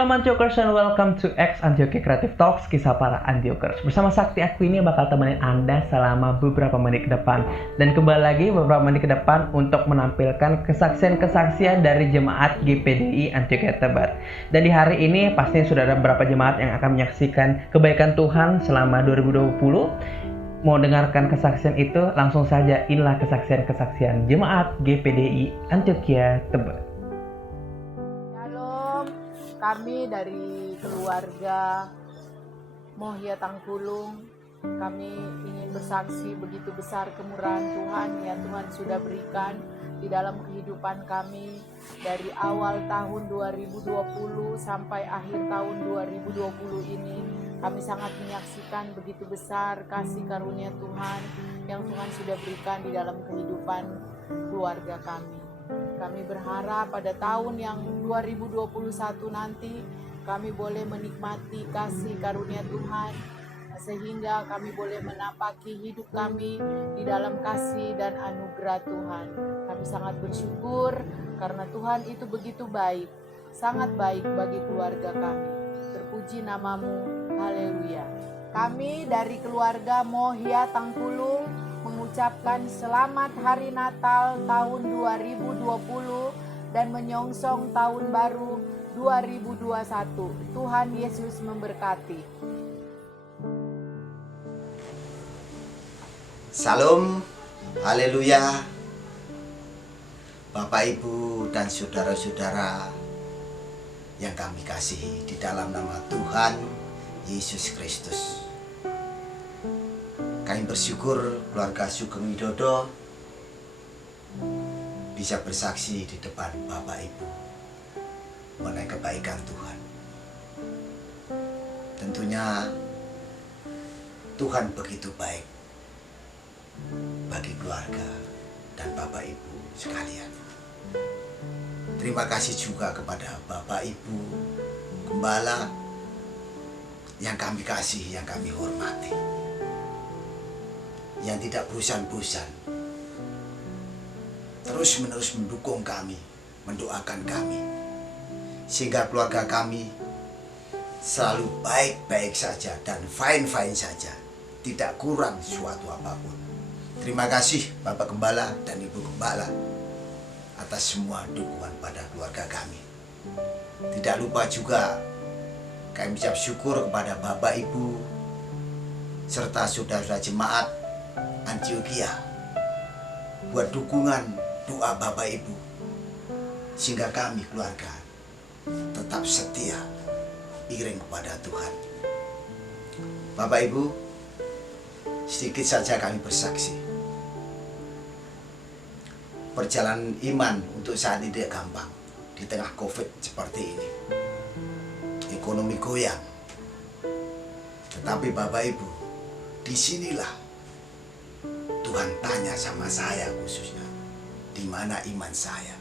Shalom Antiokers and welcome to X Antioquia Creative Talks, kisah para Antiokers. Bersama Sakti aku ini bakal temenin Anda selama beberapa menit ke depan. Dan kembali lagi beberapa menit ke depan untuk menampilkan kesaksian-kesaksian dari jemaat GPDI Antioquia Tebet. Dan di hari ini pasti sudah ada beberapa jemaat yang akan menyaksikan kebaikan Tuhan selama 2020. Mau dengarkan kesaksian itu, langsung saja inilah kesaksian-kesaksian jemaat GPDI Antioquia Tebet. Kami dari keluarga Mohia Tangkulung, kami ingin bersaksi begitu besar kemurahan Tuhan yang Tuhan sudah berikan di dalam kehidupan kami dari awal tahun 2020 sampai akhir tahun 2020 ini. Kami sangat menyaksikan begitu besar kasih karunia Tuhan yang Tuhan sudah berikan di dalam kehidupan keluarga kami. Kami berharap pada tahun yang 2021 nanti kami boleh menikmati kasih karunia Tuhan sehingga kami boleh menapaki hidup kami di dalam kasih dan anugerah Tuhan. Kami sangat bersyukur karena Tuhan itu begitu baik, sangat baik bagi keluarga kami. Terpuji namamu, haleluya. Kami dari keluarga Mohia Tangkulung mengucapkan selamat hari Natal tahun 2020 dan menyongsong tahun baru 2021. Tuhan Yesus memberkati. Salam, haleluya. Bapak, Ibu, dan saudara-saudara yang kami kasihi di dalam nama Tuhan Yesus Kristus. Kami bersyukur keluarga Sugeng Widodo bisa bersaksi di depan Bapak Ibu mengenai kebaikan Tuhan. Tentunya Tuhan begitu baik bagi keluarga dan Bapak Ibu sekalian. Terima kasih juga kepada Bapak Ibu Gembala yang kami kasih, yang kami hormati, yang tidak bosan-bosan terus-menerus mendukung kami, mendoakan kami, sehingga keluarga kami selalu baik-baik saja dan fine-fine saja, tidak kurang suatu apapun. Terima kasih Bapak Gembala dan Ibu Gembala atas semua dukungan pada keluarga kami. Tidak lupa juga kami ucap syukur kepada Bapak Ibu serta saudara-saudara jemaat Antioquia buat dukungan doa Bapak Ibu sehingga kami keluarga tetap setia iring kepada Tuhan. Bapak Ibu, sedikit saja kami bersaksi. Perjalanan iman untuk saat ini tidak gampang di tengah COVID seperti ini. Ekonomi goyang. Tetapi Bapak Ibu, disinilah Tuhan tanya sama saya khususnya, di mana iman saya?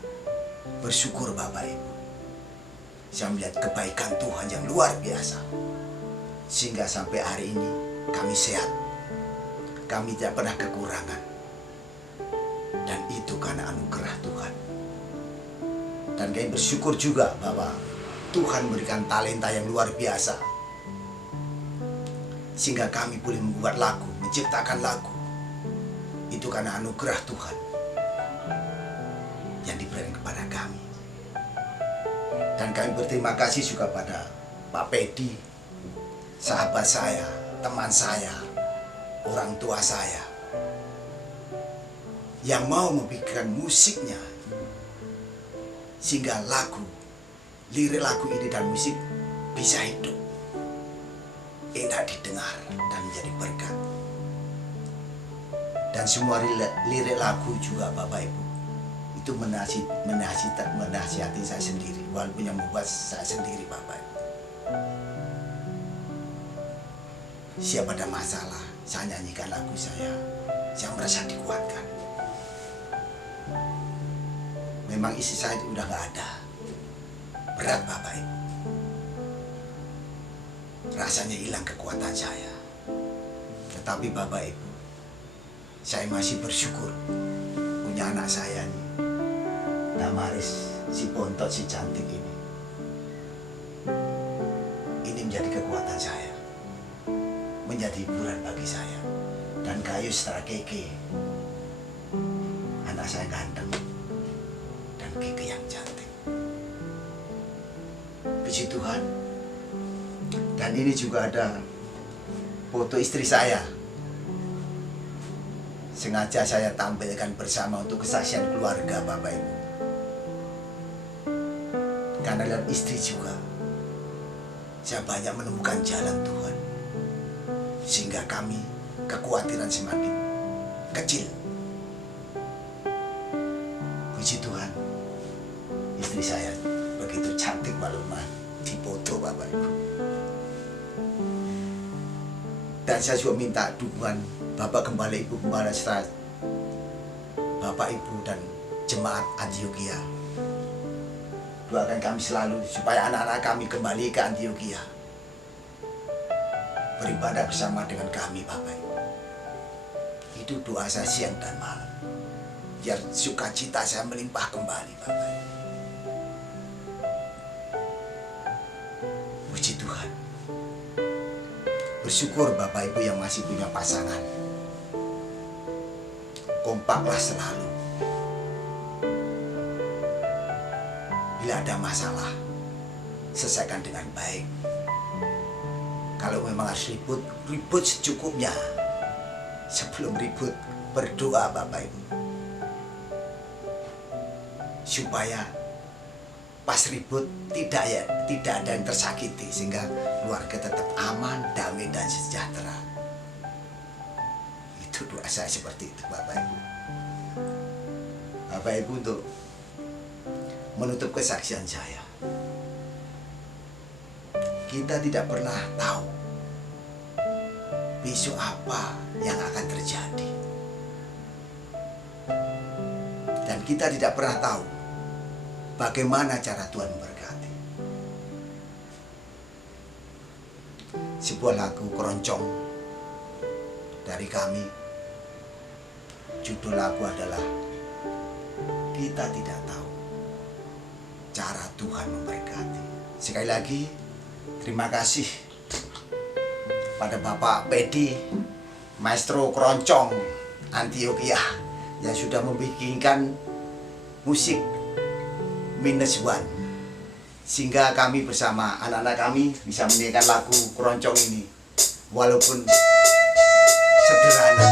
Bersyukur Bapak Ibu, saya melihat kebaikan Tuhan yang luar biasa, sehingga sampai hari ini kami sehat, kami tidak pernah kekurangan, dan itu karena anugerah Tuhan. Dan kami bersyukur juga bahwa Tuhan berikan talenta yang luar biasa, sehingga kami boleh membuat lagu, menciptakan lagu. Itu karena anugerah Tuhan yang diberikan kepada kami. Dan kami berterima kasih juga pada Pak Pedi, sahabat saya, teman saya, orang tua saya, yang mau membikin musiknya sehingga lagu, lirik lagu ini dan musik bisa hidup, enak didengar dan menjadi berkat. Dan semua lirik lagu juga Bapak Ibu itu menasihati saya sendiri, walaupun yang membuat saya sendiri Bapak Ibu. Siapa ada masalah, saya nyanyikan lagu saya merasa dikuatkan. Memang isi saya udah gak ada, berat Bapak Ibu, rasanya hilang kekuatan saya. Tetapi Bapak Ibu, saya masih bersyukur punya anak saya nih, Damaris, si bontot, si cantik ini. menjadi hiburan bagi saya. Dan Gayus Strakeke, anak saya ganteng dan Keke yang cantik. Puji Tuhan. Dan ini juga ada foto istri saya. Sengaja saya tampilkan bersama untuk kesaksian keluarga Bapak Ibu. Karena dalam istri juga saya banyak menemukan jalan Tuhan, sehingga kami kekhawatiran semakin kecil. Puji Tuhan, istri saya begitu cantik walaupun di foto Bapak Ibu. Dan saya juga minta dukungan Bapak Gembala, Ibu Gembala, serta Bapak Ibu dan Jemaat Antioquia. Doakan kami selalu supaya anak-anak kami kembali ke Antioquia, beribadah bersama dengan kami Bapak Ibu. Itu doa saya siang dan malam, biar sukacita saya melimpah kembali Bapak Ibu. Puji Tuhan. Bersyukur Bapak Ibu yang masih punya pasangan. Kompaklah selalu. Bila ada masalah, selesaikan dengan baik. Kalau memang harus ribut, ribut secukupnya. Sebelum ribut, berdoa Bapak Ibu, supaya pas ribut tidak ada yang tersakiti, sehingga keluarga tetap aman, damai dan sejahtera. Itu doa saya seperti itu Bapak Ibu. Bapak Ibu, untuk menutup kesaksian saya, kita tidak pernah tahu besok apa yang akan terjadi, dan kita tidak pernah tahu bagaimana cara Tuhan memberkati. Sebuah lagu keroncong dari kami, judul lagu adalah Kita Tidak Tahu Cara Tuhan Memberkati. Sekali lagi, terima kasih pada Bapak Pedi, Maestro Keroncong Antioquia, yang sudah membikinkan musik -1, sehingga kami bersama anak-anak kami bisa menyanyikan lagu keroncong ini walaupun sederhana.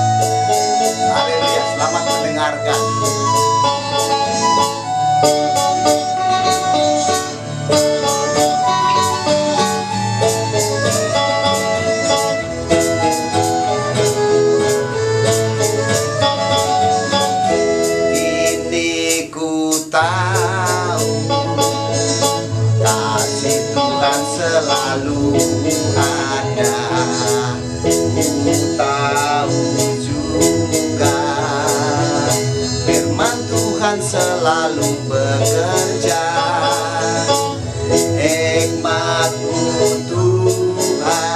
Haleluya, selamat mendengarkan. Kini ku tahu kasih Tuhan selalu ada. Ku tahu juga firman Tuhan selalu bekerja. Hikmat-Mu Tuhan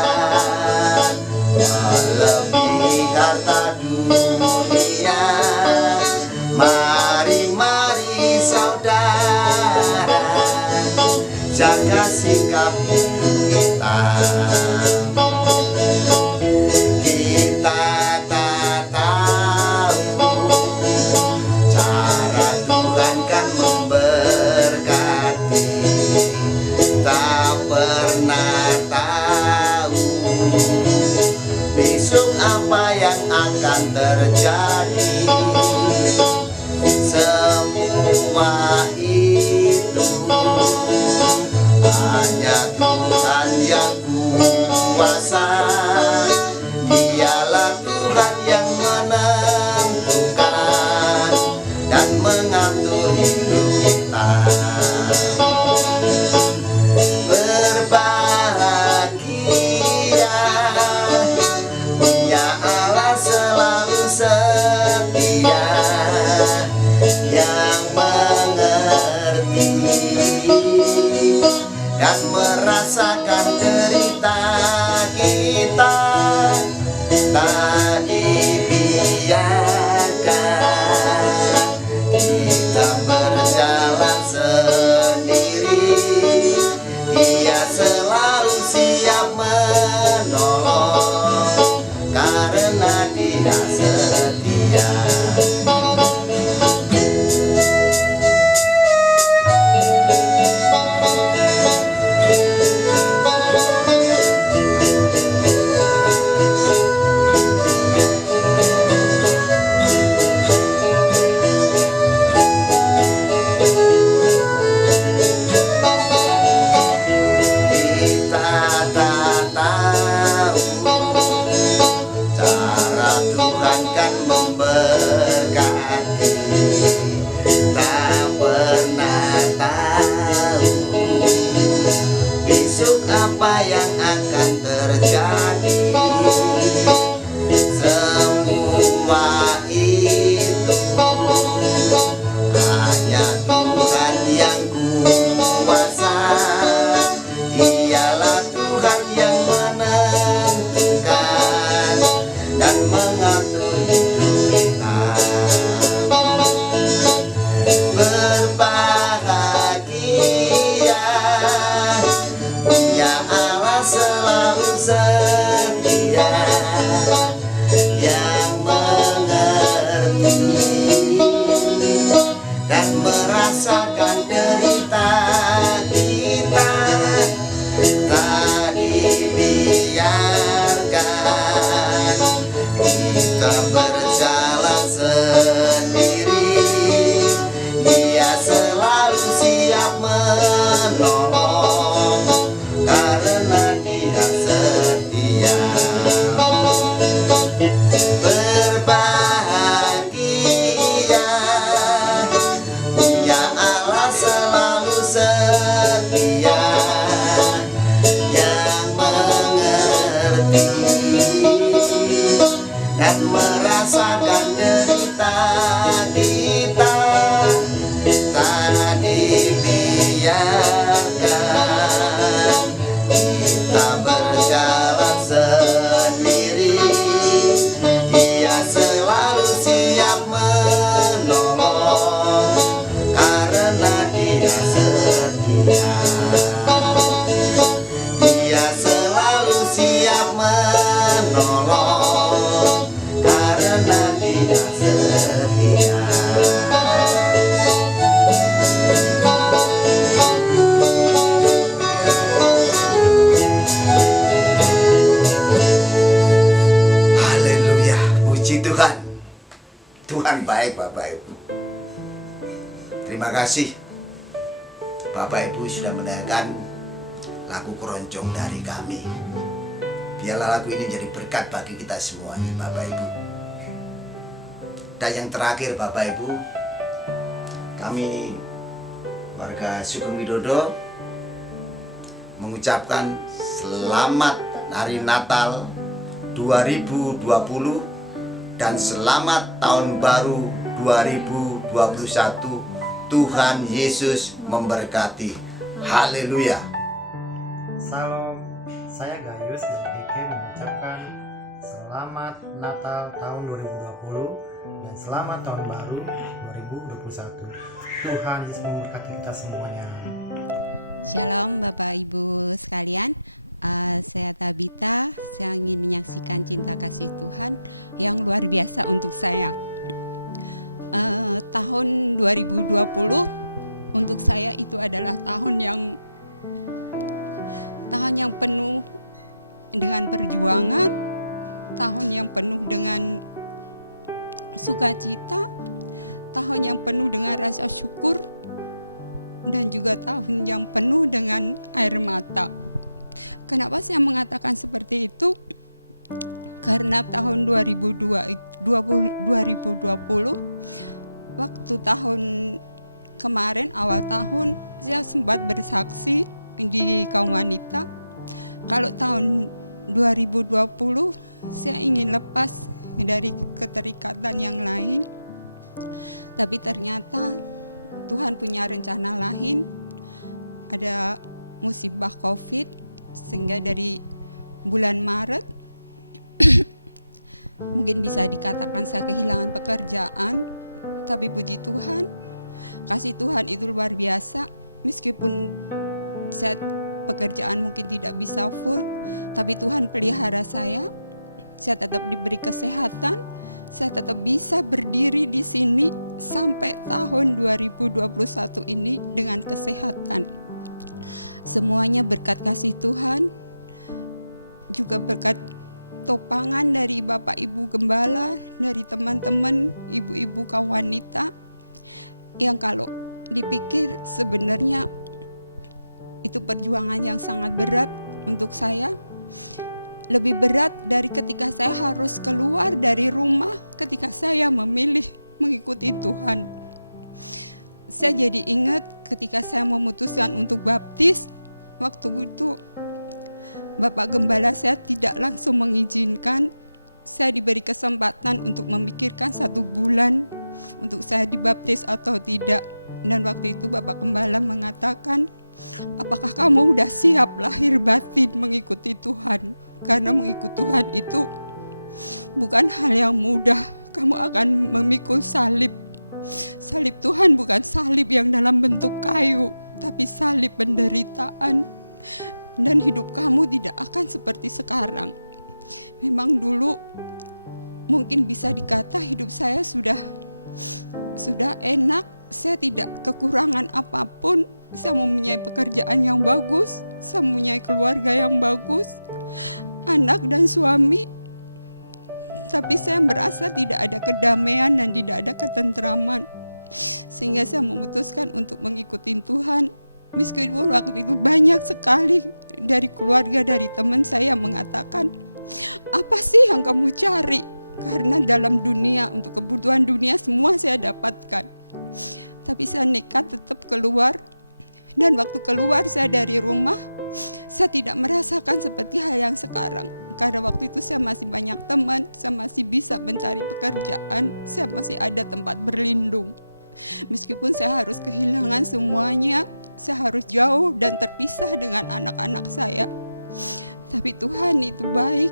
melebihi harta dunia. Mari saudara, jaga sikap kita. Kita tak tahu cara Tuhan kan memberkati. Tak pernah tahu besok apa yang akan terjadi. Semua itu hanya Tuhan yang kuasa. Dialah Tuhan yang menentukan dan mengatur hidup kita. Berbahagia, punya Allah selalu setia, yang mengerti dan merasakan derita kita. Tak dibiarkan kita berjalan sendiri. Dia selalu siap menolong kan memberkati. Tak pernah tahu besok apa yang akan terjadi. Semua itu hanya Tuhan yang kuasa. Dialah Tuhan yang menentukan dan mengatur hidup kita. Berbahagia punya Allah selalu setia, yang mengerti dan merasakan derita kita. Tak dibiarkan kita berjalan sendiri. Dia selalu siap menolong karena Dia setia. Berbahagia punya Allah selalu setia, yang mengerti dan merasakan derita kita. Tak dibiarkan kita berjalan sendiri. Dia selalu siap menolong karena Dia setia. Dia selalu siap menolong karena Dia setia. Haleluya, puji Tuhan. Tuhan baik Bapak Ibu. Terima kasih Bapak Ibu sudah mendengarkan lagu keroncong dari kami. Biarlah lagu ini menjadi berkat bagi kita semuanya Bapak Ibu. Dan yang terakhir Bapak Ibu, kami warga Sugeng Widodo mengucapkan selamat Hari Natal 2020 dan selamat Tahun Baru 2021. Tuhan Yesus memberkati. Haleluya. Salam, saya Gayus dari GK mengucapkan selamat Natal tahun 2020 dan selamat Tahun Baru 2021. Tuhan Yesus memberkati kita semuanya. Shalom Bapak Ibu sekalian, saya Tabita. Saya ingin menyaksikan cinta kasih Tuhan yang luar biasa untuk saya. Tahun 2020 untuk saya itu adalah tahun yang penuh dengan perjuangan, tahun yang penuh dengan sukacita, tahun yang penuh dengan rasa syukur, dan juga tahun yang penuh dengan air mata. Kenapa saya mengatakan seperti itu? Karena tahun 2020 waktu tahun kemarin awal tahun saya sempat bersaksi di kaum wanita kalau tahun 2020 saya ingin lepas dari keterikatan yang lain, tapi ternyata Tuhan punya rencana lain. Ada musibah COVID sehingga dari bulan Maret mungkin bisa dikatakan saya kehilangan pekerjaan, tapi puji Tuhan, kasih Tuhan itu luar biasa. Meskipun saya pekerjaan mungkin tidak bisa full, tapi Tuhan pelihara saya tetap diberi kesehatan, saya tetap bisa berdiri di sini sampai tahun 2021 ini dengan kesehatan. Semuanya berkat kasih Tuhan, juga berkat topangan dari Bapak Ibu Gembala, dari teman-teman ibu-ibu kaum wanita yang kalau dipikir sebenarnya itu perjuangan yang sangat berat untuk saya. lebih berat dari ketika saya harus keluar dari rumah ketika saya memilih mengikuti Tuhan. Saya jadi ingat ketika saya memutuskan untuk baptis, waktu itu Bapak Gembala saya tidak langsung mengizinkan. Saya diberi kesempatan untuk memikirkan 1 bulan untuk saya dibaptis atau tidak. Dan waktu itu Bapak Gembala mengatakan, apakah kamu udah siap lahir batin mengikuti Tuhan? Karena mengikuti Tuhan itu bukan hal yang mudah. Kamu akan memikul salib. Salib Tuhan bukan salib yang dalam bentuk kayu, tapi salib penderitaan. Dan hidup kamu tidak akan seperti sekarang. Memang dulu mungkin bisa dikata hidup saya sudah enak. Saya tidak kekurangan apapun. Saya mempunyai pekerjaan yang bagus, saya mempunyai keluarga yang bagus, anak dan suami. Tapi saya merasa tidak ada kedamaian dan tidak ada ketentraman. Sehingga saya memutuskan untuk mengikuti Tuhan. Meskipun waktu itu banyak sekali dari keluarga, dari teman saya mengatakan, apa sih yang kamu cari? Karena dalam dunia, untuk kebutuhan dunia semua saya dapatkan. Tapi saya nekat tetap keluar. Dan waktu keluar saya dari rumah, saya tidak merasakan seperti hal yang sekarang. Karena waktu itu saya masih banyak teman, saya masih bisa mencari pekerjaan, saya masih ada tempat berlindung. Meskipun saya harus kehilangan semuanya, saya harus jauh dan terpisah dengan anak-anak saya. Tapi Tuhan itu baik.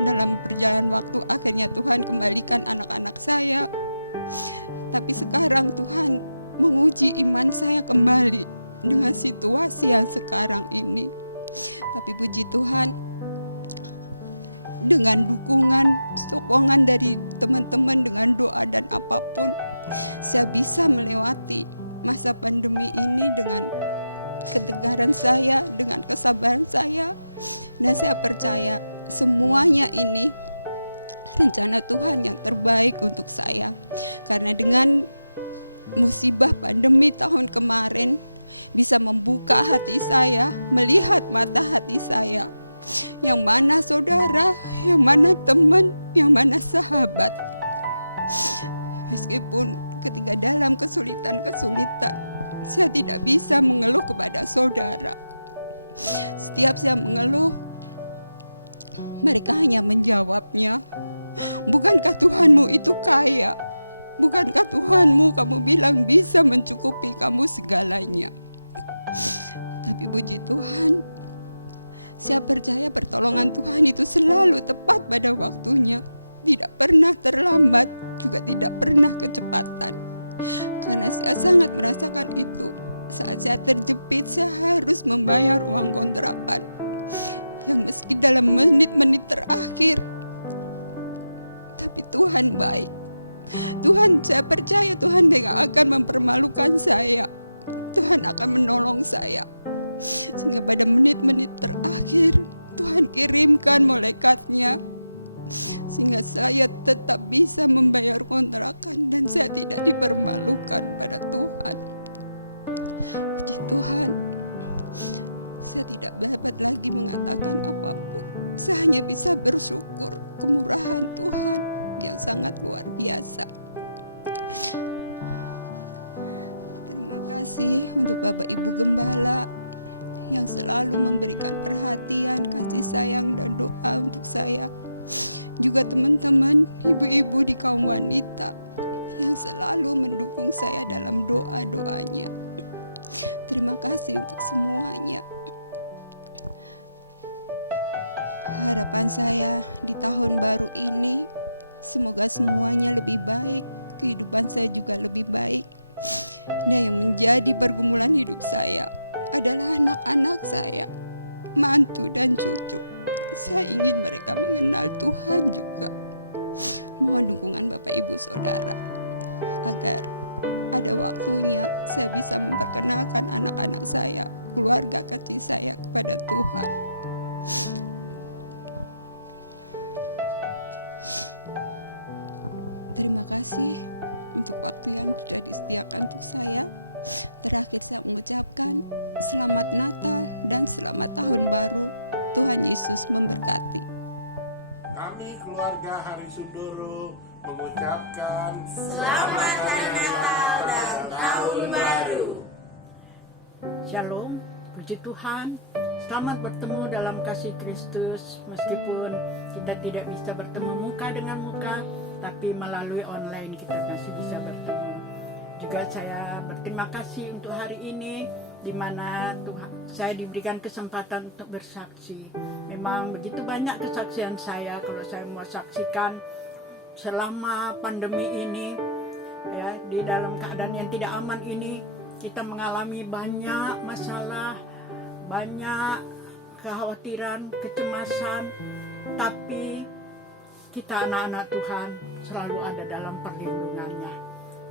Dalam perjalanan waktu akhirnya Tuhan kembalikan anak-anak saya. Tapi sekarang Tuhan menguji iman saya kembali dengan situasi yang sekarang ini. Tapi puji Tuhan, dengan dukungan, sokongan dari teman-teman, dengan doa dan apapun, saya bisa melewati masa pandemi ini dengan ketegaran saya, dengan kesabaran saya. Dan saya percaya semuanya ini rencana Tuhan yang terbaik untuk saya. Karena dengan musibah pandemi tahun kemarin bisa membuka hati saya, melihat mata hati saya, yang mana saudara, yang mana teman, yang mana sahabat. Meskipun ketika dalam kesulitan-kesulitan, saya tidak bisa mengeluh kepada saudara. Setiap saya mengeluh, mereka hanya menjawabnya, bukankah Tuhanmu itu kaya? Bukankah Tuhanmu kamu bilang bisa mencukupi kamu segalanya? Tapi puji Tuhan, saya percaya pertolongan Tuhan itu selalu tepat pada waktunya. Tidak pernah terlambat, juga tidak pernah kecepatan. Karena saya sangat merasakan itu. Saat saya terjepit, saya harus membayar uang kontrakan. Yang meski dalam menit-menit terakhir, tapi Tuhan baik. Tuhan, saya percaya Tuhan tidak akan mempermalukan saya. Tuhan akan menolong saya. Sehingga pada menit-menit terakhir Tuhan kirimkan malaikatnya, sehingga saya tetap bisa membayar kontrakan dan saya tidak dipermalukan pada Tuhan. Puji Tuhan, saya tidak dapat lagi mengatakan apapun. Saya hanya bisa bersyukur kemurahan Tuhan yang sangat luar biasa. Terima kasih untuk Bapak Ibu Gembala yang selalu memberikan perhatian, kasih sayang dan doa untuk saya. Juga teman-teman, ibu-ibu di kaum wanita yang selalu mendukung saya dalam doa-doanya. Terima kasih untuk semuanya. Harapan saya di tahun baru ini, semoga semuanya lebih baik, kehidupan saya juga lebih baik. Dan yang menjadi pergumulan hidup saya adalah anak-anak saya, mantu dan cucu. Saya ingin mereka mengenal Tuhan juga. Mohon dukungan Bapak Ibu Saudara, agar ada waktunya saya bisa memperkenalkan anak-anak saya, keluarga kecil saya kepada Tuhan. Terima kasih untuk waktu yang sudah disediakan untuk saya. Terakhir saya mengucapkan selamat Natal dan selamat Tahun Baru. Tuhan Yesus memberkati. kami keluarga Hari Sundoro mengucapkan Selamat Hari Natal dan Tahun Baru. Shalom, puji Tuhan. Selamat bertemu dalam kasih Kristus. Meskipun kita tidak bisa bertemu muka dengan muka, tapi melalui online kita masih bisa bertemu. Juga saya berterima kasih untuk hari ini, di mana Tuhan saya diberikan kesempatan untuk bersaksi. Memang begitu banyak kesaksian saya kalau saya mau saksikan selama pandemi ini, ya, di dalam keadaan yang tidak aman ini kita mengalami banyak masalah, banyak kekhawatiran, kecemasan, tapi kita anak-anak Tuhan selalu ada dalam perlindungannya.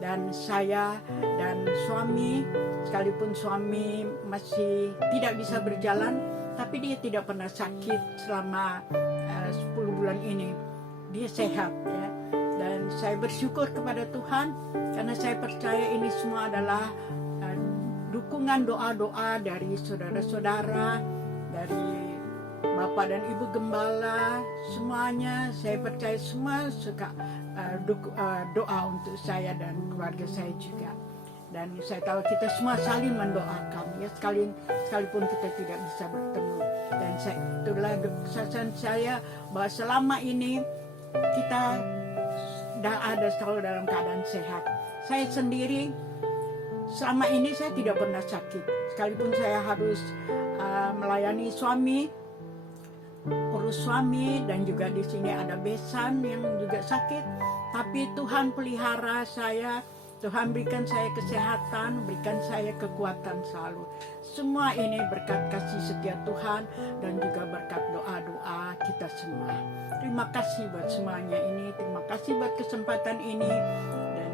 Dan saya dan suami, sekalipun suami masih tidak bisa berjalan, tapi dia tidak pernah sakit selama 10 bulan ini. Dia sehat, ya. Dan saya bersyukur kepada Tuhan karena saya percaya ini semua adalah dukungan doa-doa dari saudara-saudara, dari Bapak dan Ibu Gembala, semuanya saya percaya semua suka doa untuk saya dan keluarga saya juga. Dan saya tahu kita semua saling mendoakan, ya, sekalipun kita tidak bisa bertemu. Dan itulah kesaksian saya bahwa selama ini kita ada selalu dalam keadaan sehat. Saya sendiri selama ini saya tidak pernah sakit, sekalipun saya harus melayani suami, urus suami, dan juga di sini ada besan yang juga sakit. Tapi Tuhan pelihara saya, Tuhan berikan saya kesehatan, berikan saya kekuatan selalu. Semua ini berkat kasih setia Tuhan dan juga berkat doa-doa kita semua. Terima kasih buat semuanya ini, terima kasih buat kesempatan ini. Dan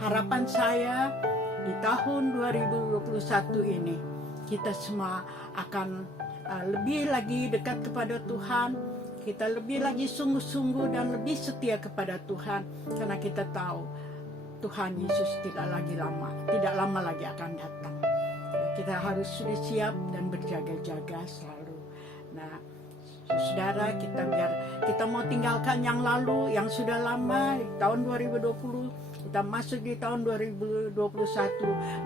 harapan saya di tahun 2021 ini kita semua akan lebih lagi dekat kepada Tuhan, kita lebih lagi sungguh-sungguh dan lebih setia kepada Tuhan, karena kita tahu Tuhan Yesus tidak lama lagi akan datang. Kita harus sudah siap dan berjaga-jaga selalu. Nah, saudara, kita mau tinggalkan yang lalu, yang sudah lama, di tahun 2020, kita masuk di tahun 2021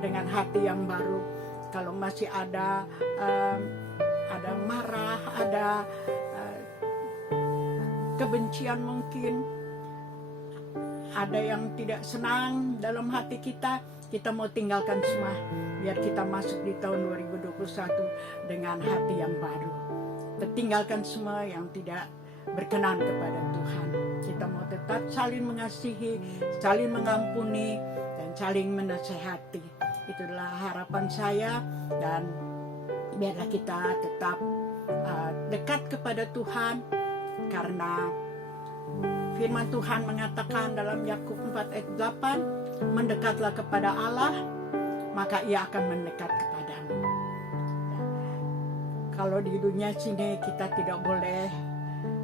dengan hati yang baru. Kalau masih ada marah, ada kebencian mungkin, ada yang tidak senang dalam hati kita mau tinggalkan semua, biar kita masuk di tahun 2021 dengan hati yang baru. Kita tinggalkan semua yang tidak berkenan kepada Tuhan. Kita mau tetap saling mengasihi, saling mengampuni, dan saling menasehati. Itulah harapan saya, dan biarlah kita tetap dekat kepada Tuhan, karena firman Tuhan mengatakan dalam Yakub 4 ayat 8, mendekatlah kepada Allah, maka Ia akan mendekat kepadamu. Kalau di dunia sini kita tidak boleh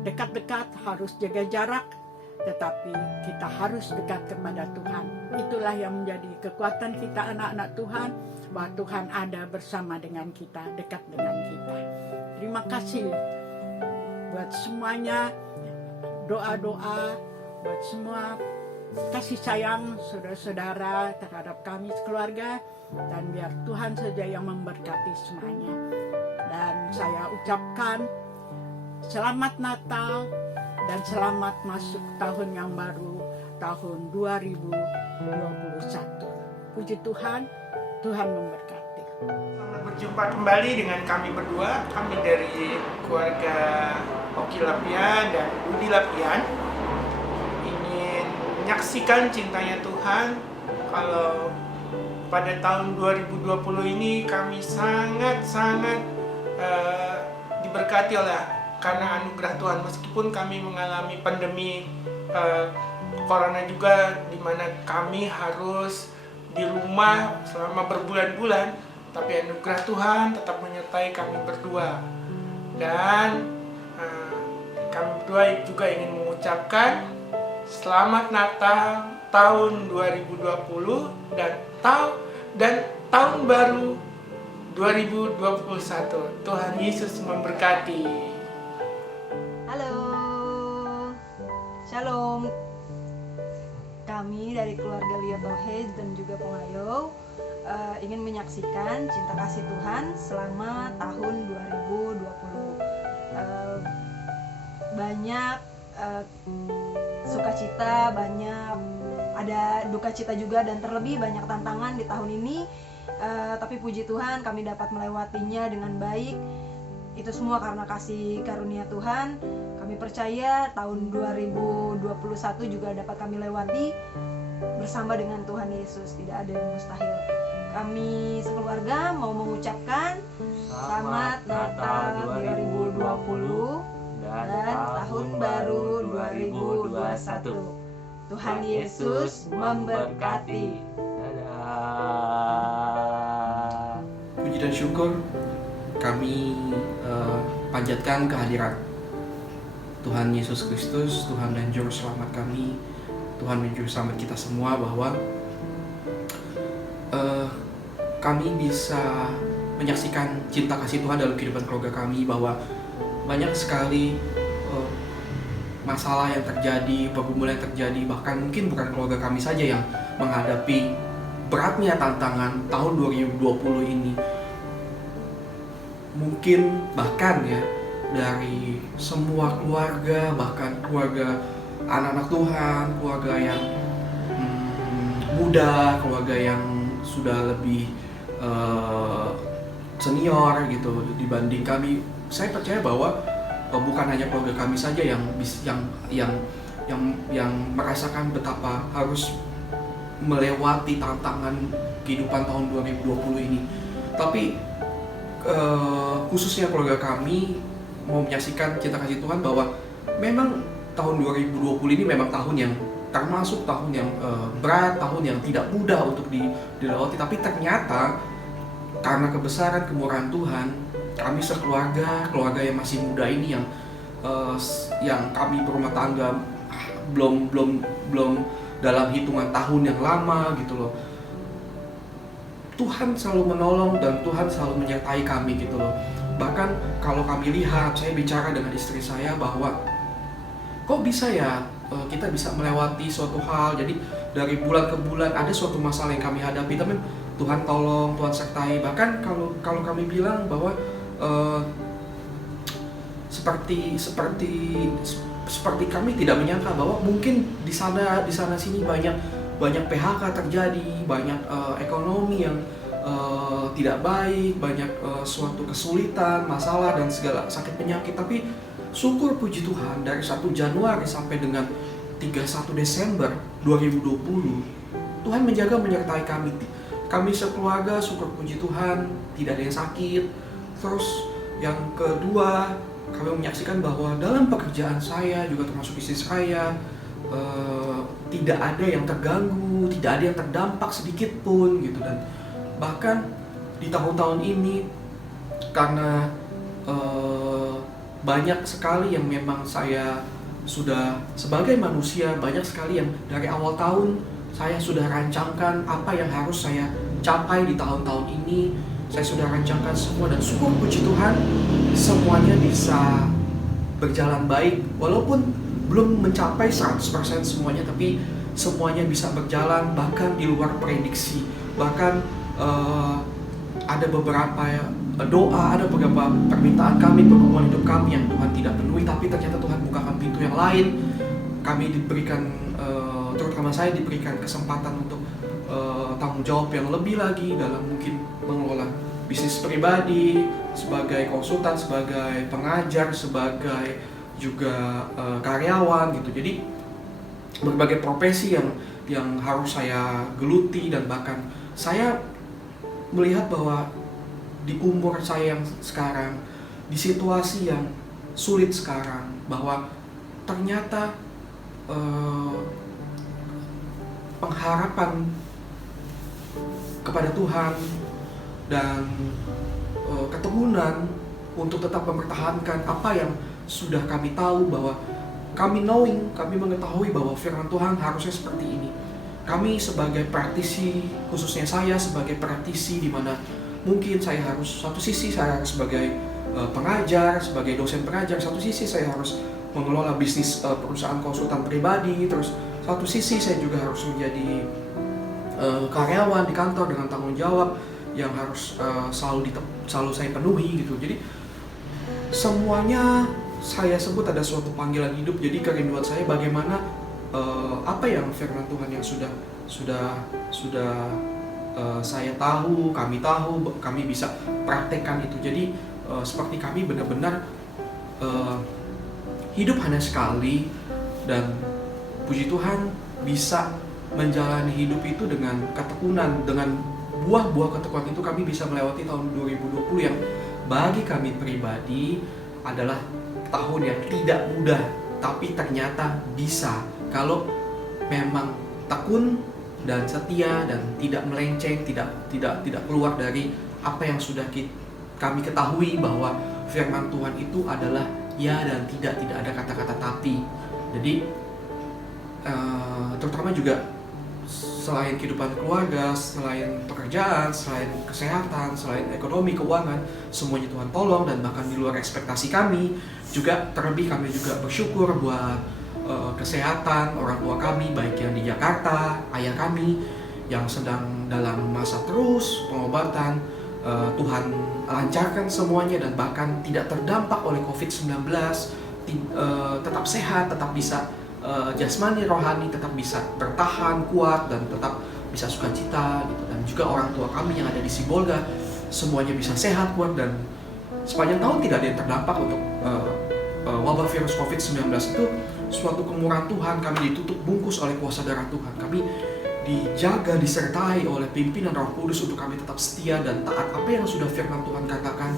dekat-dekat, harus jaga jarak, tetapi kita harus dekat kepada Tuhan. Itulah yang menjadi kekuatan kita anak-anak Tuhan, bahwa Tuhan ada bersama dengan kita, dekat dengan kita. Terima kasih buat semuanya, doa-doa, buat semua kasih sayang saudara-saudara terhadap kami sekeluarga, dan biar Tuhan saja yang memberkati semuanya. Dan saya ucapkan selamat Natal dan selamat masuk tahun yang baru, tahun 2021. Puji Tuhan, Tuhan memberkati. Selamat berjumpa kembali dengan kami berdua, kami dari keluarga Oki Lapian dan Budi Lapian. Ingin menyaksikan cintanya Tuhan. Kalau pada tahun 2020 ini kami sangat diberkati oleh karena anugerah Tuhan, meskipun kami mengalami pandemi corona juga, di mana kami harus di rumah selama berbulan-bulan, tapi anugerah Tuhan tetap menyertai kami berdua. Dan kami berdua juga ingin mengucapkan selamat Natal tahun 2020 dan tahun baru 2021. Tuhan Yesus memberkati. Halo, Shalom. Kami dari keluarga Liotohe dan juga Pengayo ingin menyaksikan cinta kasih Tuhan selama tahun 2020. Banyak sukacita, banyak ada duka cita juga, dan terlebih banyak tantangan di tahun ini. Tapi puji Tuhan kami dapat melewatinya dengan baik. Itu semua karena kasih karunia Tuhan. Kami percaya tahun 2021 juga dapat kami lewati bersama dengan Tuhan Yesus. Tidak ada yang mustahil. Kami sekeluarga mau mengucapkan Selamat Natal 2020 dan Tahun Baru 2021. Tuhan Yesus memberkati. Puji dan syukur kami panjatkan kehadiran Tuhan Yesus Kristus, Tuhan dan Juru Selamat kami, Tuhan dan Juru Selamat kita semua, bahwa kami bisa menyaksikan cinta kasih Tuhan dalam kehidupan keluarga kami, bahwa banyak sekali masalah yang terjadi, pergumulan yang terjadi, bahkan mungkin bukan keluarga kami saja yang menghadapi beratnya tantangan tahun 2020 ini. Mungkin bahkan ya dari semua keluarga, bahkan keluarga anak-anak Tuhan, keluarga yang muda, keluarga yang sudah lebih senior gitu dibanding kami. Saya percaya bahwa bukan hanya keluarga kami saja yang merasakan betapa harus melewati tantangan kehidupan tahun 2020 ini. Tapi khususnya keluarga kami mau menyaksikan cinta kasih Tuhan, bahwa memang tahun 2020 ini memang tahun yang termasuk tahun yang berat, tahun yang tidak mudah untuk dilewati. Tapi ternyata karena kebesaran kemurahan Tuhan, kami sekeluarga, keluarga yang masih muda ini yang kami berumah tangga belum dalam hitungan tahun yang lama gitu loh, Tuhan selalu menolong dan Tuhan selalu menyertai kami gitu loh. Bahkan kalau kami lihat, saya bicara dengan istri saya bahwa kok bisa ya kita bisa melewati suatu hal. Jadi dari bulan ke bulan ada suatu masalah yang kami hadapi, tapi Tuhan tolong, Tuhan sertai. Bahkan kalau kami bilang bahwa seperti kami tidak menyangka bahwa mungkin di sana sini banyak PHK terjadi, banyak ekonomi yang tidak baik, banyak suatu kesulitan, masalah dan segala sakit penyakit. Tapi syukur puji Tuhan, dari 1 Januari sampai dengan 31 Desember 2020 Tuhan menjaga menyertai kami. Kami sekeluarga syukur puji Tuhan tidak ada yang sakit. Terus yang kedua, kami menyaksikan bahwa dalam pekerjaan saya juga termasuk istri saya tidak ada yang terganggu, tidak ada yang terdampak sedikit pun gitu. Dan bahkan di tahun-tahun ini karena banyak sekali yang memang saya sudah sebagai manusia, banyak sekali yang dari awal tahun saya sudah rancangkan apa yang harus saya capai di tahun-tahun ini. Saya sudah rancangkan semua dan syukur puji Tuhan semuanya bisa berjalan baik. Walaupun belum mencapai 100% semuanya, tapi semuanya bisa berjalan bahkan di luar prediksi. Bahkan ada beberapa doa, ada beberapa permintaan kami, permohonan hidup kami yang Tuhan tidak penuhi, tapi ternyata Tuhan bukakan pintu yang lain. Kami diberikan, terutama saya diberikan kesempatan untuk tanggung jawab yang lebih lagi dalam mungkin mengelola bisnis pribadi, sebagai konsultan, sebagai pengajar, sebagai juga karyawan gitu. Jadi berbagai profesi yang harus saya geluti, dan bahkan saya melihat bahwa di umur saya yang sekarang, di situasi yang sulit sekarang, bahwa ternyata pengharapan kepada Tuhan dan keteguhan untuk tetap mempertahankan apa yang sudah kami tahu, bahwa kami mengetahui bahwa firman Tuhan harusnya seperti ini. Kami sebagai praktisi, khususnya saya sebagai praktisi, di mana mungkin saya harus, satu sisi saya harus sebagai pengajar, sebagai dosen pengajar, satu sisi saya harus mengelola bisnis perusahaan konsultan pribadi. Terus satu sisi saya juga harus menjadi karyawan di kantor dengan tanggung jawab yang harus selalu saya penuhi gitu. Jadi semuanya saya sebut ada suatu panggilan hidup. Jadi kerinduan saya bagaimana apa yang firman Tuhan yang sudah saya tahu, kami bisa praktekkan itu. Jadi seperti kami benar-benar hidup hanya sekali, dan puji Tuhan bisa menjalani hidup itu dengan ketekunan, dengan buah-buah ketekunan itu kami bisa melewati tahun 2020 yang bagi kami pribadi adalah tahun yang tidak mudah, tapi ternyata bisa kalau memang tekun dan setia dan tidak melenceng, tidak keluar dari apa yang sudah kami ketahui bahwa firman Tuhan itu adalah ya dan tidak ada kata-kata tapi. Jadi terutama juga selain kehidupan keluarga, selain pekerjaan, selain kesehatan, selain ekonomi, keuangan, semuanya Tuhan tolong, dan bahkan di luar ekspektasi kami. Juga terlebih kami juga bersyukur buat kesehatan orang tua kami, baik yang di Jakarta, ayah kami yang sedang dalam masa terus pengobatan. Tuhan lancarkan semuanya dan bahkan tidak terdampak oleh COVID-19, tetap sehat, tetap bisa jasmani, rohani, tetap bisa bertahan kuat dan tetap bisa sukacita gitu. Dan juga orang tua kami yang ada di Sibolga semuanya bisa sehat, kuat, dan sepanjang tahun tidak ada yang terdampak untuk wabah virus COVID-19 itu suatu kemurahan Tuhan. Kami ditutup bungkus oleh kuasa darah Tuhan. Kami dijaga, disertai oleh pimpinan Roh Kudus untuk kami tetap setia dan taat apa yang sudah firman Tuhan katakan.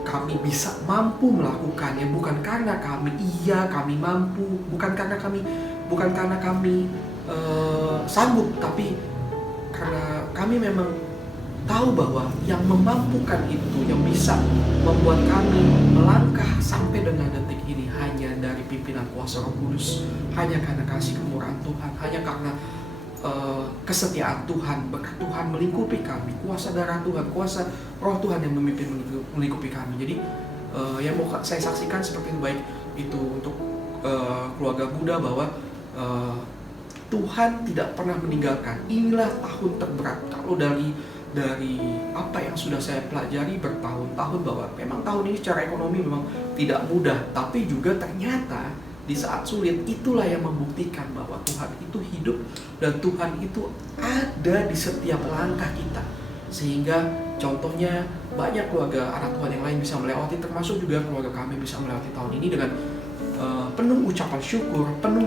Kami bisa mampu melakukannya bukan karena kami mampu, bukan karena kami sanggup, tapi karena kami memang tahu bahwa yang memampukan itu, yang bisa membuat kami melangkah sampai dengan detik ini hanya dari pimpinan kuasa Roh Kudus, hanya karena kasih kemurahan Tuhan, hanya karena kesetiaan Tuhan, berkat Tuhan melingkupi kami, kuasa darah Tuhan, kuasa Roh Tuhan yang memimpin melingkupi kami. Jadi yang mau saya saksikan seperti itu, baik itu untuk keluarga Buddha, bahwa Tuhan tidak pernah meninggalkan. Inilah tahun terberat. Kalau dari apa yang sudah saya pelajari bertahun-tahun, bahwa memang tahun ini secara ekonomi memang tidak mudah, tapi juga ternyata di saat sulit itulah yang membuktikan bahwa Tuhan itu hidup dan Tuhan itu ada di setiap langkah kita. Sehingga contohnya banyak keluarga anak Tuhan yang lain bisa melewati, termasuk juga keluarga kami bisa melewati tahun ini dengan penuh ucapan syukur, penuh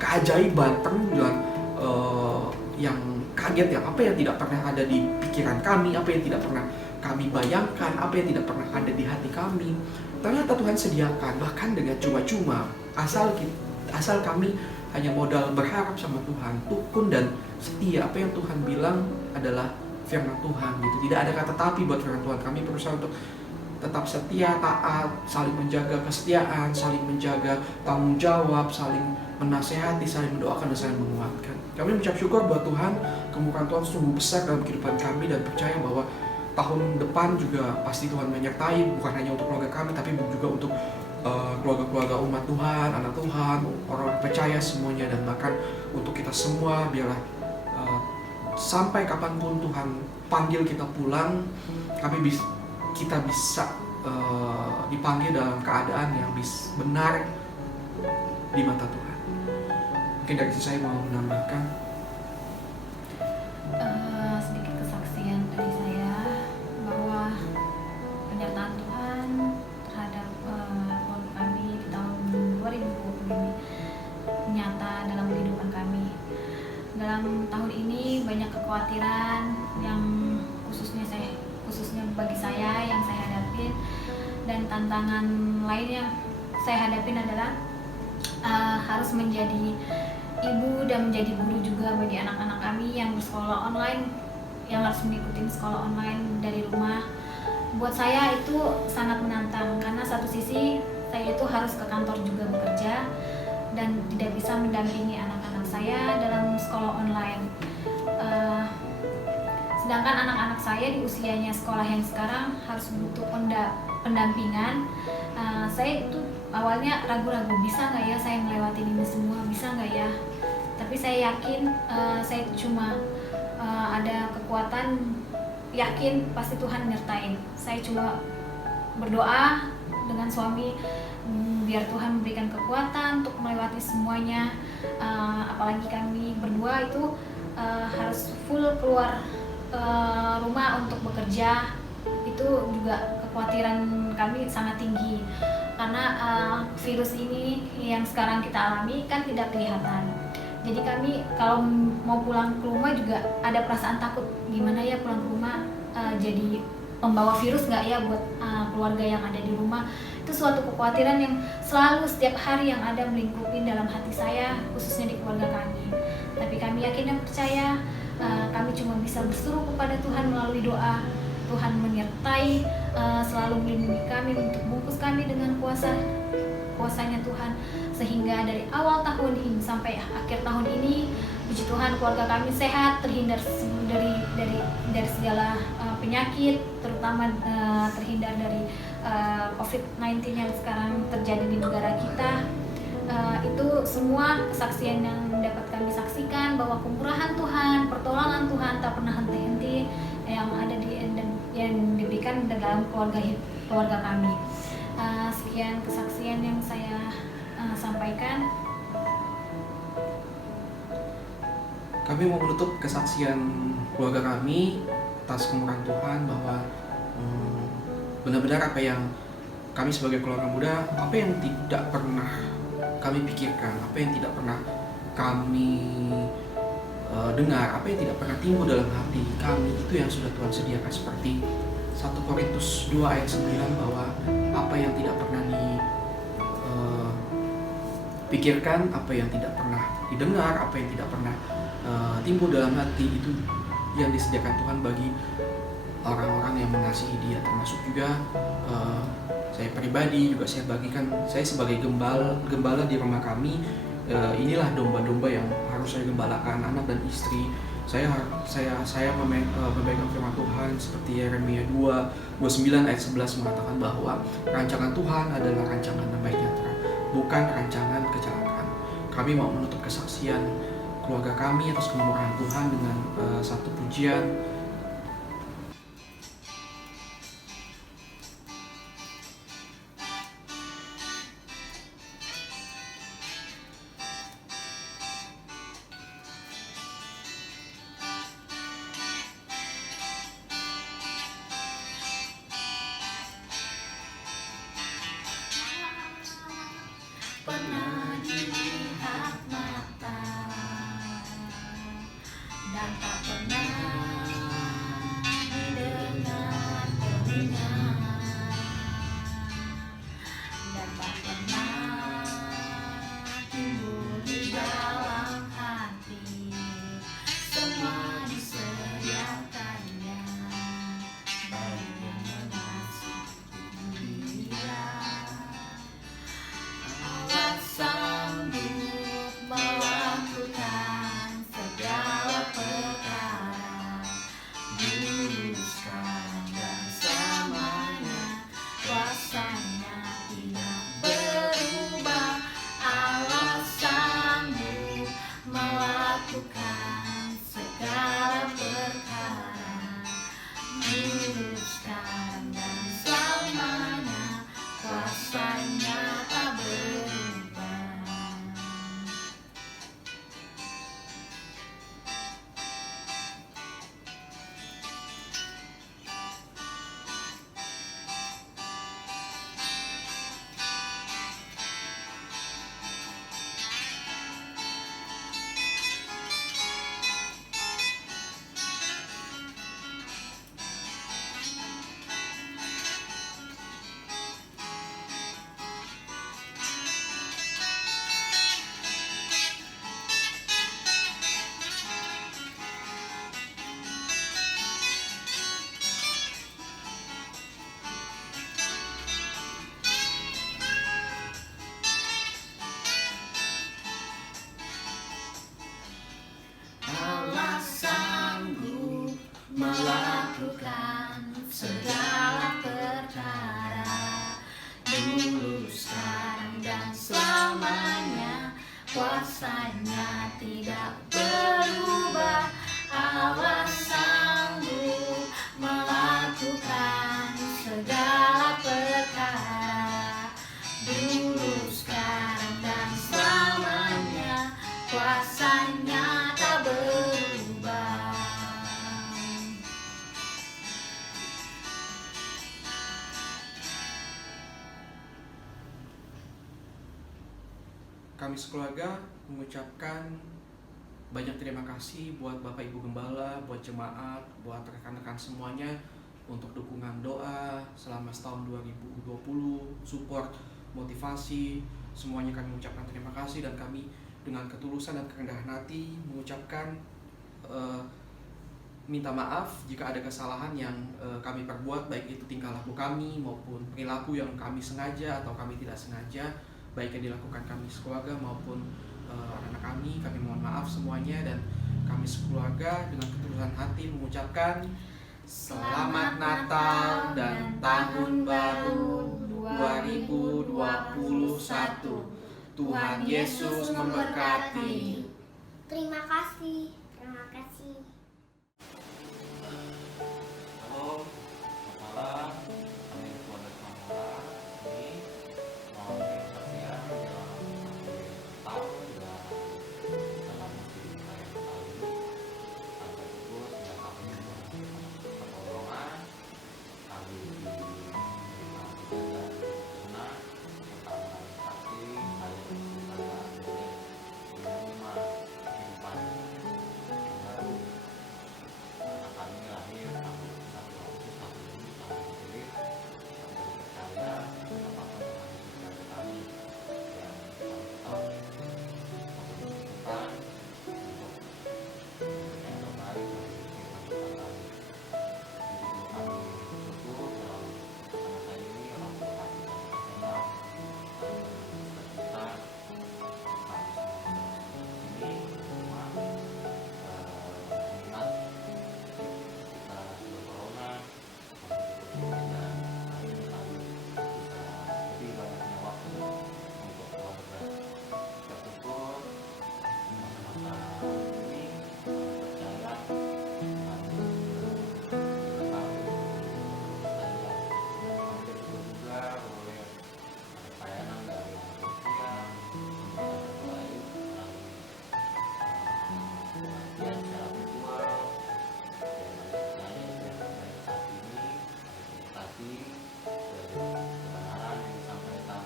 keajaiban, penuh dengan yang kaget, yang apa yang tidak pernah ada di pikiran kami, apa yang tidak pernah kami bayangkan, apa yang tidak pernah ada di hati kami. Ternyata Tuhan sediakan, bahkan dengan cuma-cuma, asal kami hanya modal berharap sama Tuhan, tekun dan setia. Apa yang Tuhan bilang adalah firman Tuhan gitu. Tidak ada kata tapi buat firman Tuhan. Kami berusaha untuk tetap setia, taat, saling menjaga kesetiaan, saling menjaga tanggung jawab, saling menasehati, saling mendoakan dan saling menguatkan. Kami mengucap syukur buat Tuhan, kemurahan Tuhan sungguh besar dalam kehidupan kami, dan percaya bahwa tahun depan juga pasti Tuhan menyertai, bukan hanya untuk keluarga kami, tapi juga untuk keluarga-keluarga umat Tuhan, anak Tuhan, orang percaya semuanya, dan bahkan untuk kita semua. Biarlah sampai kapanpun Tuhan panggil kita pulang, kita bisa dipanggil dalam keadaan yang benar di mata Tuhan. Mungkin dari sisi saya mau menambahkan sedikit kesaksian dari saya bahwa penyertaan Tuhan terhadap keluarga kami di tahun 2020 ini nyata dalam kehidupan kami. Dalam tahun ini banyak kekhawatiran yang khususnya bagi saya yang saya hadapin, dan tantangan lainnya saya hadapin adalah harus menjadi ibu dan menjadi guru juga bagi anak-anak kami yang bersekolah online, yang harus mengikuti sekolah online dari rumah. Buat saya itu sangat menantang, karena satu sisi saya itu harus ke kantor juga bekerja dan tidak bisa mendampingi anak-anak saya dalam sekolah online. Sedangkan anak-anak saya di usianya sekolah yang sekarang harus butuh pendampingan, saya itu awalnya ragu-ragu, bisa nggak ya saya melewati ini semua, bisa nggak ya. Tapi saya yakin, saya cuma ada kekuatan, yakin pasti Tuhan nyertain. Saya cuma berdoa dengan suami, biar Tuhan memberikan kekuatan untuk melewati semuanya. Apalagi kami berdua itu harus full keluar rumah untuk bekerja. Itu juga kekhawatiran kami sangat tinggi, karena virus ini yang sekarang kita alami kan tidak kelihatan. Jadi kami kalau mau pulang ke rumah juga ada perasaan takut, gimana ya pulang ke rumah, jadi pembawa virus nggak ya buat keluarga yang ada di rumah. Itu suatu kekhawatiran yang selalu setiap hari yang ada melingkupi dalam hati saya, khususnya di keluarga kami. Tapi kami yakin dan percaya, kami cuma bisa berseru kepada Tuhan melalui doa. Tuhan menyertai, selalu melindungi kami, untuk bungkus kami dengan kuasanya Tuhan, sehingga dari awal tahun ini sampai akhir tahun ini, puji Tuhan, keluarga kami sehat, terhindar dari segala penyakit, terutama terhindar dari COVID-19 yang sekarang terjadi di negara kita. Itu semua kesaksian yang dapat kami saksikan, bahwa kemurahan Tuhan, pertolongan Tuhan tak pernah henti-henti yang ada yang diberikan dalam keluarga kami. Sekian kesaksian yang saya sampaikan. Kami mau menutup kesaksian keluarga kami atas kemurahan Tuhan, bahwa benar-benar apa yang kami sebagai keluarga muda, apa yang tidak pernah kami pikirkan, apa yang tidak pernah kami dengar, apa yang tidak pernah timbul dalam hati kami, itu yang sudah Tuhan sediakan. Seperti 1 Korintus 2 ayat 9, bahwa apa yang tidak pernah dipikirkan, apa yang tidak pernah didengar, apa yang tidak pernah timbul dalam hati, itu yang disediakan Tuhan bagi orang-orang yang mengasihi Dia. Termasuk juga saya pribadi juga saya bagikan, saya sebagai gembala di rumah kami, inilah domba-domba yang harus saya gembalakan, anak dan istri. Saya memegang firman Tuhan seperti Yeremia 29 ayat 11 mengatakan bahwa rancangan Tuhan adalah rancangan damai sejahtera, bukan rancangan kecelakaan. Kami mau menutup kesaksian keluarga kami atas kemurahan Tuhan dengan satu pujian. Pernah dilihat mata dan tak pernah kuasanya tidak berubah. Allah sanggup melakukan segala perkara, dulu, sekarang, dan selamanya. Kuasanya tak berubah. Kami sekeluarga mengucapkan banyak terima kasih buat Bapak Ibu Gembala, buat jemaat, buat rekan-rekan semuanya untuk dukungan doa selama setahun 2020, support, motivasi, semuanya kami mengucapkan terima kasih. Dan kami dengan ketulusan dan kerendahan hati mengucapkan minta maaf jika ada kesalahan yang kami perbuat, baik itu tingkah laku kami maupun perilaku yang kami sengaja atau kami tidak sengaja, baik yang dilakukan kami sekeluarga maupun anak kami mohon maaf semuanya. Dan kami sekeluarga dengan ketulusan hati mengucapkan Selamat Natal dan Tahun Baru 2021. Tuhan Yesus memberkati. Terima kasih. Terima kasih. Halo, selamat malam. Kami keluarga Kamora ini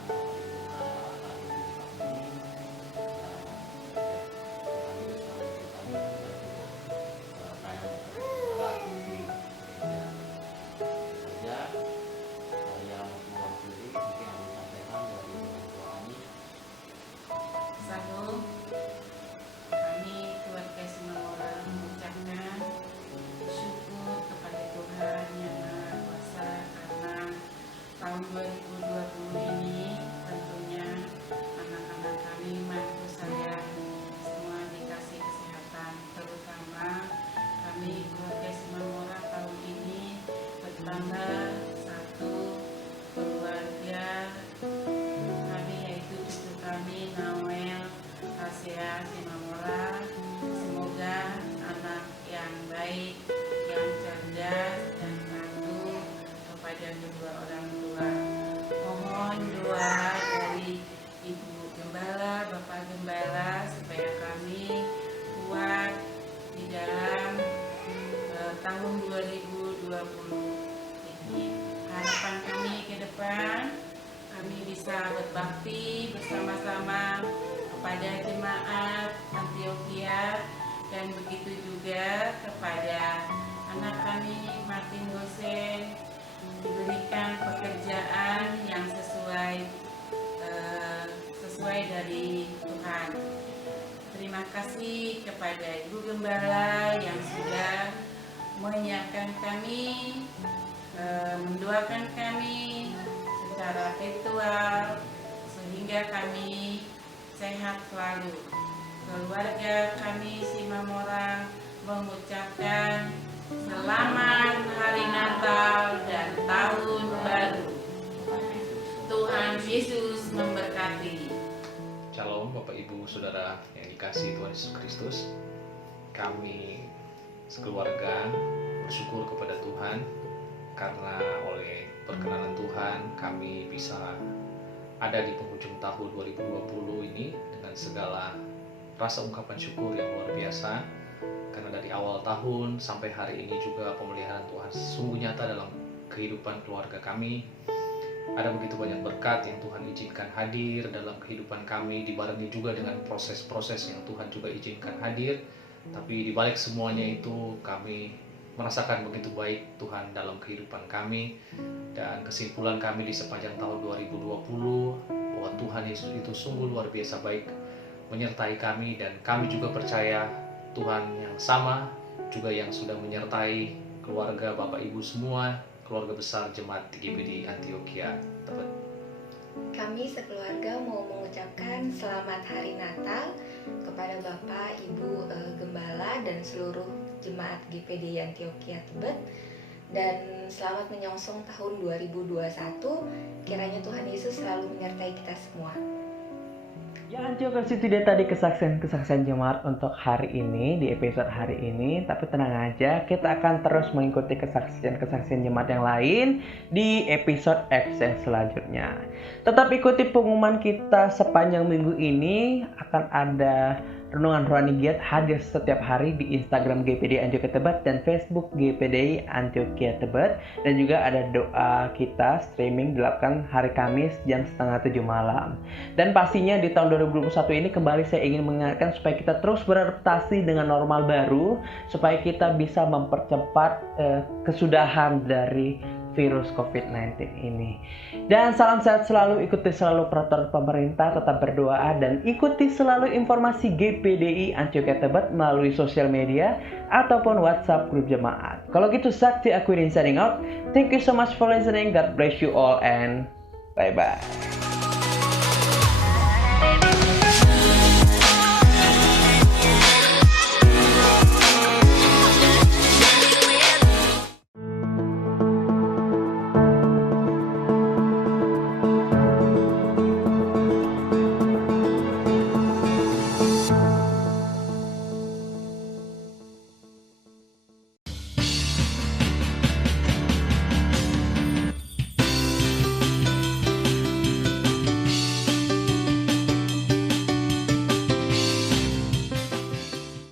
mau mengucapkan ya tahun dan dalam hidup saya kali ini tersebut sudah kami pertolongan kami berbakti bersama-sama kepada jemaat Antioquia dan begitu juga kepada anak kami Martin Gosen diberikan pekerjaan yang sesuai dari Tuhan. Terima kasih kepada Ibu Gembala yang sudah menyiapkan kami, mendoakan kami secara virtual sehingga kami sehat selalu. Keluarga kami Simamora mengucapkan selamat Hari Natal dan Tahun Baru. Tuhan Yesus memberkati. Shalom. Shalom Bapak Ibu Saudara yang dikasihi Tuhan Yesus Kristus. Kami sekeluarga bersyukur kepada Tuhan karena oleh perkenanan Tuhan kami bisa ada di penghujung tahun 2020 ini dengan segala rasa ungkapan syukur yang luar biasa. Karena dari awal tahun sampai hari ini juga pemeliharaan Tuhan sungguh nyata dalam kehidupan keluarga kami. Ada begitu banyak berkat yang Tuhan izinkan hadir dalam kehidupan kami, dibarengi juga dengan proses-proses yang Tuhan juga izinkan hadir. Tapi di balik semuanya itu kami merasakan begitu baik Tuhan dalam kehidupan kami. Dan kesimpulan kami di sepanjang tahun 2020 bahwa Tuhan Yesus itu sungguh luar biasa baik menyertai kami, dan kami juga percaya Tuhan yang sama juga yang sudah menyertai keluarga Bapak Ibu semua, keluarga besar Jemaat GPDI Antioquia Tebet. Kami sekeluarga mau mengucapkan selamat hari Natal kepada Bapak, Ibu, Gembala dan seluruh Jemaat GPDI Antioquia Tebet, dan selamat menyongsong tahun 2021. Kiranya Tuhan Yesus selalu menyertai kita semua. Ya, Antioquers, itu dia tadi kesaksian jemaat untuk hari ini, di episode hari ini. Tapi tenang aja, kita akan terus mengikuti kesaksian jemaat yang lain di episode Exchange selanjutnya. Tetap ikuti pengumuman kita sepanjang minggu ini. Akan ada renungan rohani giat hadir setiap hari di Instagram GPDI Antioquia Tebet dan Facebook GPDI Antioquia Tebet. Dan juga ada doa kita streaming dilakukan hari Kamis jam 6:30 malam. Dan pastinya di tahun 2021 ini kembali saya ingin mengingatkan supaya kita terus beradaptasi dengan normal baru, supaya kita bisa mempercepat kesudahan dari virus COVID-19 ini. Dan salam sehat selalu, ikuti selalu peraturan pemerintah, tetap berdoa, dan ikuti selalu informasi GPDI Antioquia Tebet melalui sosial media ataupun WhatsApp grup jemaat. Kalau gitu, Sakti Akwini signing out. Thank you so much for listening. God bless you all and bye-bye.